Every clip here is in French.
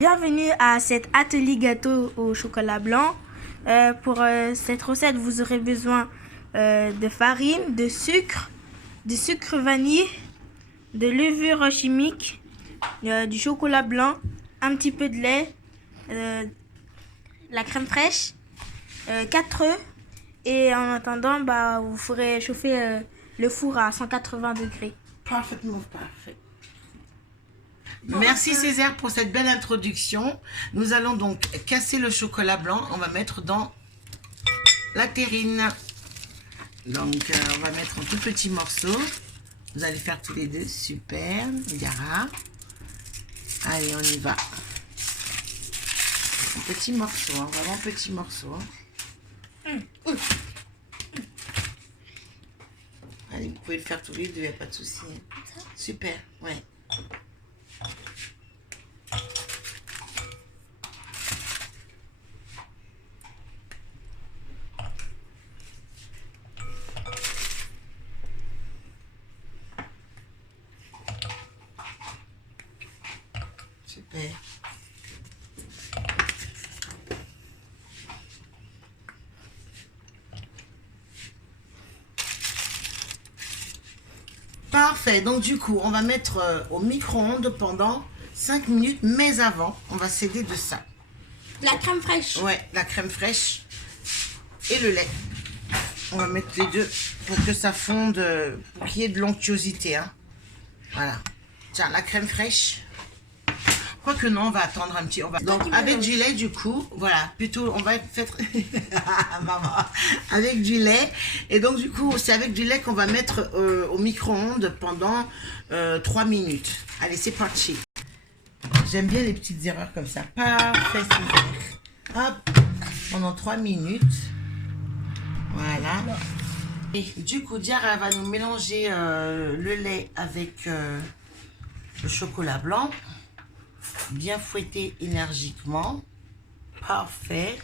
Bienvenue à cet atelier gâteau au chocolat blanc. Pour cette recette, vous aurez besoin de farine, de sucre vanille, de levure chimique, du chocolat blanc, un petit peu de lait, la crème fraîche, 4 œufs. Et en attendant, vous ferez chauffer le four à 180 degrés. Parfaitement parfait. Merci Césaire pour cette belle introduction. Nous allons donc casser le chocolat blanc. On va mettre dans la terrine. Donc on va mettre en tout petits morceaux. Vous allez faire tous les deux. Super. Yara. Allez, on y va. Un petit morceau, hein, vraiment petit morceau. Allez, vous pouvez le faire tous les deux, il n'y a pas de souci. Super, ouais. Super. Parfait, donc du coup, on va mettre au micro-ondes pendant 5 minutes, mais avant, on va s'aider de ça. La crème fraîche. Ouais, la crème fraîche et le lait. On va mettre les deux pour que ça fonde, pour qu'il y ait de l'onctuosité. Hein. Voilà. Tiens, la crème fraîche. Quoique non, on va attendre un petit. Donc avec du lait, du coup, voilà, plutôt on va faire maman, avec du lait. Et donc du coup, c'est avec du lait qu'on va mettre au micro-ondes pendant 3 minutes. Allez, c'est parti. J'aime bien les petites erreurs comme ça. Parfait, Césaire. Hop, pendant 3 minutes. Voilà. Et du coup, Diarra va nous mélanger le lait avec le chocolat blanc. Bien fouetter énergiquement. Parfait.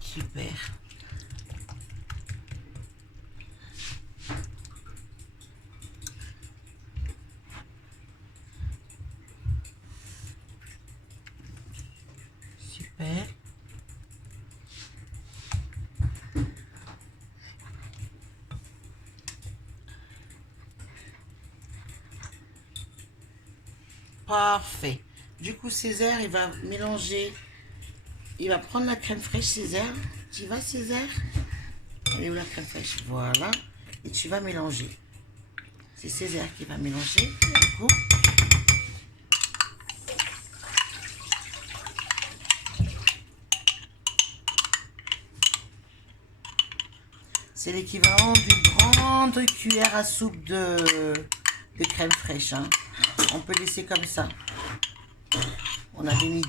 Super. Super. Parfait. Du coup, Césaire, il va mélanger. Il va prendre la crème fraîche, Césaire. Tu vas, Césaire? Elle est où la crème fraîche? Voilà. Et tu vas mélanger. C'est Césaire qui va mélanger. Du coup. C'est l'équivalent d'une grande cuillère à soupe de crème fraîche. Hein. On peut laisser comme ça. On avait mis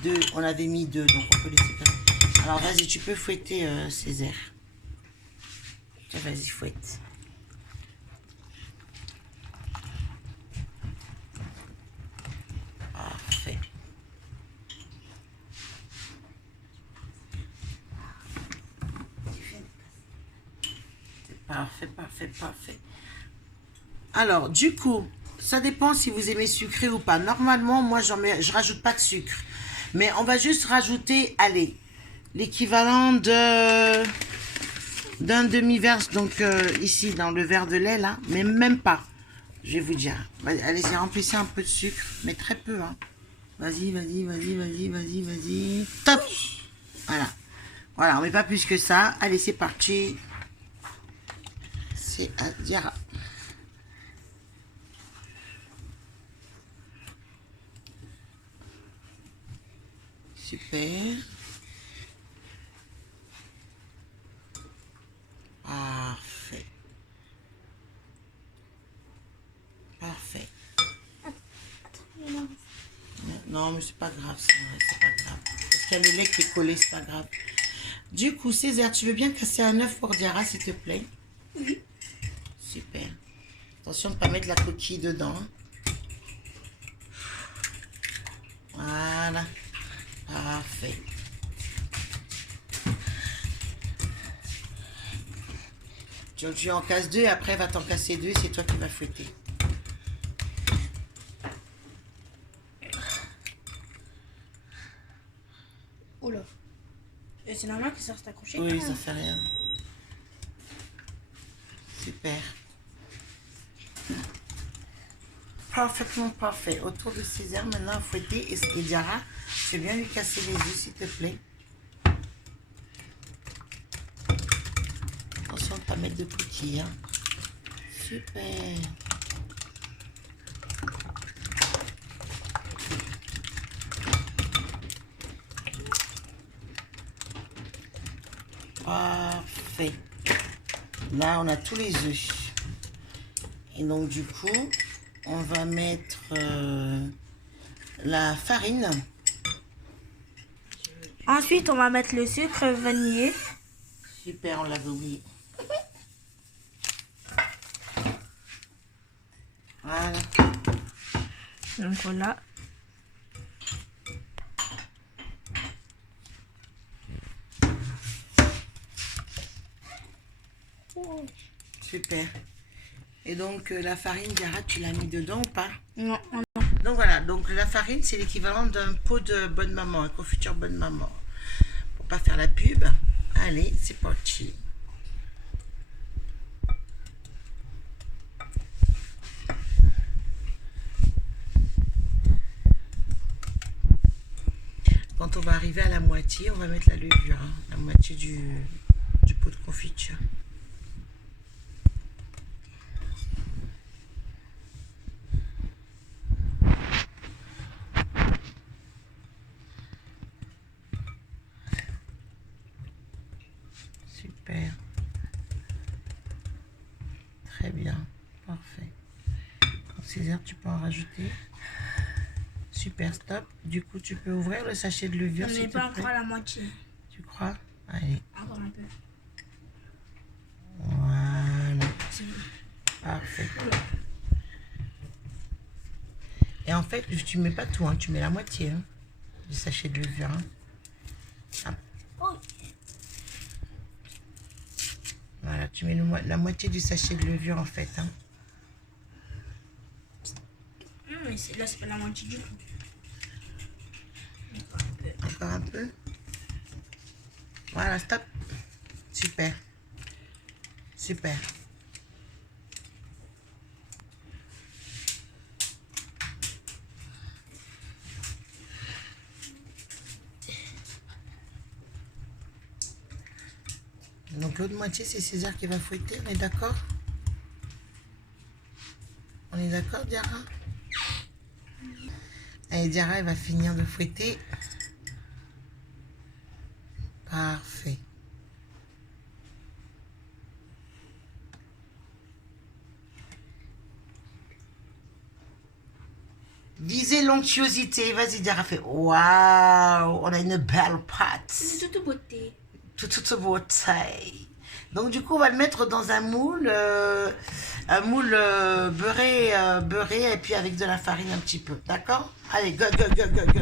deux, donc on peut laisser comme ça. Alors vas-y, tu peux fouetter Césaire. Tiens, vas-y, fouette. Parfait. Parfait, parfait, parfait. Alors, du coup, ça dépend si vous aimez sucré ou pas. Normalement, moi, je rajoute pas de sucre. Mais on va juste rajouter, allez, l'équivalent d'un demi-verre, donc ici, dans le verre de lait, là. Mais même pas, je vais vous dire. Allez-y, remplissez un peu de sucre, mais très peu, hein. Vas-y, vas-y, vas-y, vas-y, vas-y, vas-y. Top. Voilà. Voilà, on met pas plus que ça. Allez, c'est parti. C'est à Diarra. Super. Parfait. Parfait. Non, mais c'est pas grave, c'est pas grave. Parce qu'il y a le lait qui est collé, c'est pas grave. Du coup, Césaire, tu veux bien casser un œuf pour Diarra, s'il te plaît? Oui. Super. Attention de ne pas mettre la coquille dedans. Voilà. Parfait. Tu en casses 2 et après, va t'en casser 2. C'est toi qui vas fouetter. Oula. Et c'est normal que ça reste accroché. Oui, ça fait rien. Super. Parfaitement parfait. Autour de Césaire, maintenant, à fouetter. Et Diarra, je vais bien lui casser les yeux, s'il te plaît. Attention de ne pas mettre de coquilles. Hein. Super. Parfait. Là, on a tous les œufs. Et donc, du coup, on va mettre la farine. Ensuite, on va mettre le sucre vanillé. Super, on l'avait oublié. Voilà. Donc voilà. Super. Et donc, la farine, Diarra, tu l'as mis dedans ou pas? Non, non. Donc voilà, donc la farine, c'est l'équivalent d'un pot de bonne maman, un confiture bonne maman. Pour pas faire la pub. Allez, c'est parti. Quand on va arriver à la moitié, on va mettre la levure, hein, la moitié du pot de confiture. Super. Très bien. Parfait. Donc, Césaire, tu peux en rajouter. Super, stop. Du coup, tu peux ouvrir le sachet de levure, On s'il n'est te pas plaît. encore à la moitié. Tu crois? Allez. Encore un peu. Voilà. C'est bon. Parfait. Et en fait, tu mets pas tout, hein, tu mets la moitié hein, du sachet de levure. Hein. Hop. Oh. Voilà, tu mets la moitié du sachet de levure en fait. Hein. Mais là, c'est pas la moitié du tout. Encore un peu. Voilà, stop. Super. Super. Donc l'autre moitié, c'est Césaire qui va fouetter, on est d'accord? On est d'accord, Diarra? Allez, Diarra, elle va finir de fouetter. Parfait. Visez l'onctuosité. Vas-y, Diarra, fait. Waouh, on a une belle pâte. C'est toute beauté. Toute beauté. Donc du coup, on va le mettre dans un moule beurré et puis avec de la farine un petit peu. D'accord? Allez, go, go, go, go, go.